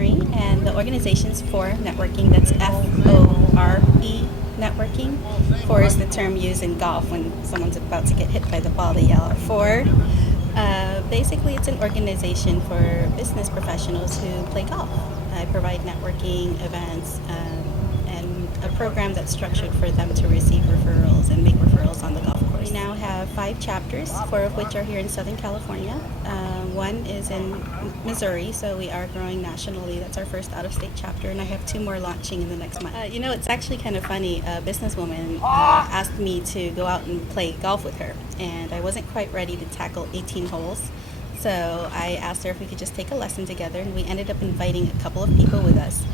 Sinnary, and the organization's FORE networking. That's FORE networking. FORE is the term used in golf when someone's about to get hit by the ball. They yell FORE. Basically, it's an organization for business professionals who play golf. I provide networking events and a program that's structured for them to receive referrals and make referrals on the golf course. We now have 5 chapters, 4 of which are here in Southern California. One is in Missouri, so we are growing nationally. That's our first out-of-state chapter, and I have 2 more launching in the next month. It's actually kind of funny. A businesswoman asked me to go out and play golf with her, and I wasn't quite ready to tackle 18 holes. So I asked her if we could just take a lesson together, and we ended up inviting a couple of people with us.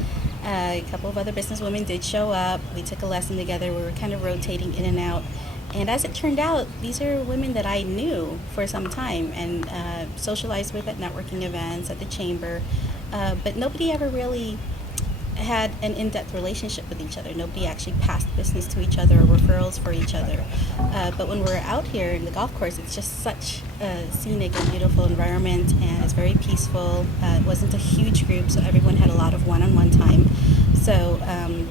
A couple of other businesswomen did show up. We took a lesson together. We were kind of rotating in and out. And as it turned out, these are women that I knew for some time and socialized with at networking events, at the chamber. But nobody ever really had an in-depth relationship with each other. Nobody actually passed business to each other or referrals for each other. But when we're out here in the golf course, it's just such a scenic and beautiful environment, and it's very peaceful. It wasn't a huge group, so everyone had a lot of one-on-one time. So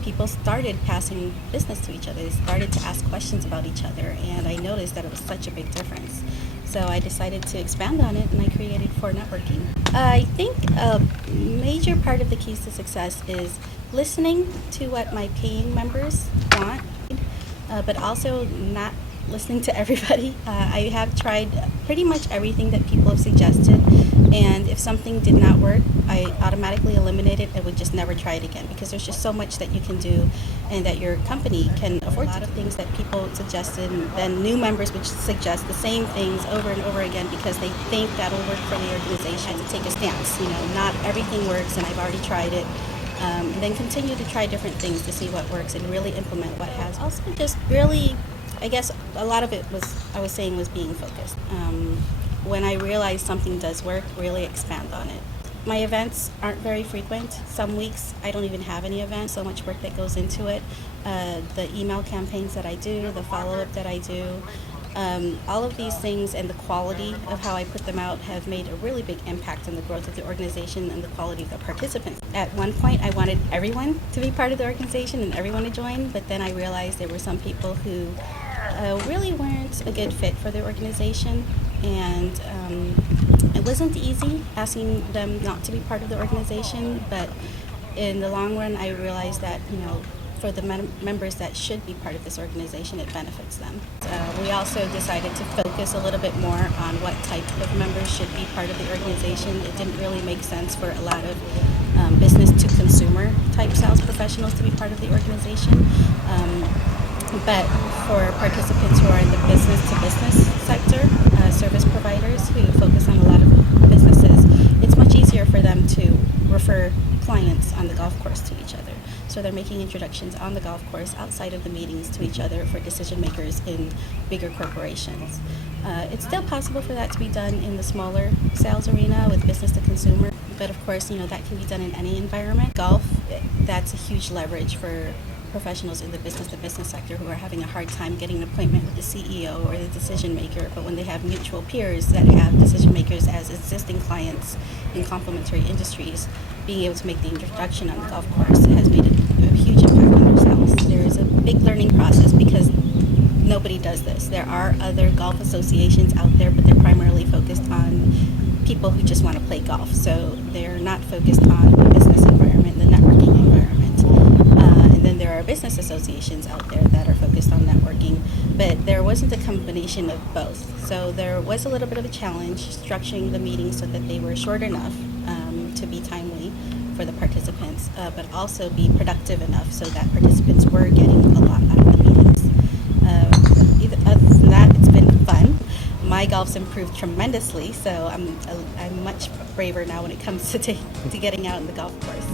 people started passing business to each other. They started to ask questions about each other, and I noticed that it was such a big difference. So I decided to expand on it, and I created FORE Networking. I think a major part of the keys to success is listening to what my paying members want, but also not listening to everybody. I have tried pretty much everything that people have suggested, and if something did not work, I automatically eliminate it and would just never try it again, because there's just so much that you can do and that your company can afford. A lot of things that people suggested, and then new members would suggest the same things over and over again because they think that'll work for the organization. To take a stance, not everything works, and I've already tried it. And then continue to try different things to see what works and really implement what has. Also, just really, I guess a lot of it was being focused. When I realize something does work, really expand on it. My events aren't very frequent. Some weeks I don't even have any events, so much work that goes into it. The email campaigns that I do, the follow-up that I do, all of these things and the quality of how I put them out have made a really big impact on the growth of the organization and the quality of the participants. At one point, I wanted everyone to be part of the organization and everyone to join, but then I realized there were some people who really weren't a good fit for the organization, and it wasn't easy asking them not to be part of the organization, but in the long run I realized that for the members that should be part of this organization, it benefits them. We also decided to focus a little bit more on what type of members should be part of the organization. It didn't really make sense for a lot of business to consumer type sales professionals to be part of the organization. But for participants who are in the business-to-business sector, service providers who focus on a lot of businesses, it's much easier for them to refer clients on the golf course to each other. So they're making introductions on the golf course outside of the meetings to each other for decision makers in bigger corporations. It's still possible for that to be done in the smaller sales arena with business to consumer, but of course, that can be done in any environment. Golf, that's a huge leverage for professionals in the business-to-business sector who are having a hard time getting an appointment with the CEO or the decision maker, but when they have mutual peers that have decision makers as existing clients in complementary industries, being able to make the introduction on the golf course has made a huge impact on their sales. There is a big learning process because nobody does this. There are other golf associations out there, but they're primarily focused on people who just want to play golf, so they're not focused on the business environment, the networking environment. Then there are business associations out there that are focused on networking, but there wasn't a combination of both. So there was a little bit of a challenge structuring the meetings so that they were short enough to be timely for the participants, but also be productive enough so that participants were getting a lot out of the meetings. Other than that, it's been fun. My golf's improved tremendously, so I'm much braver now when it comes to getting out in the golf course.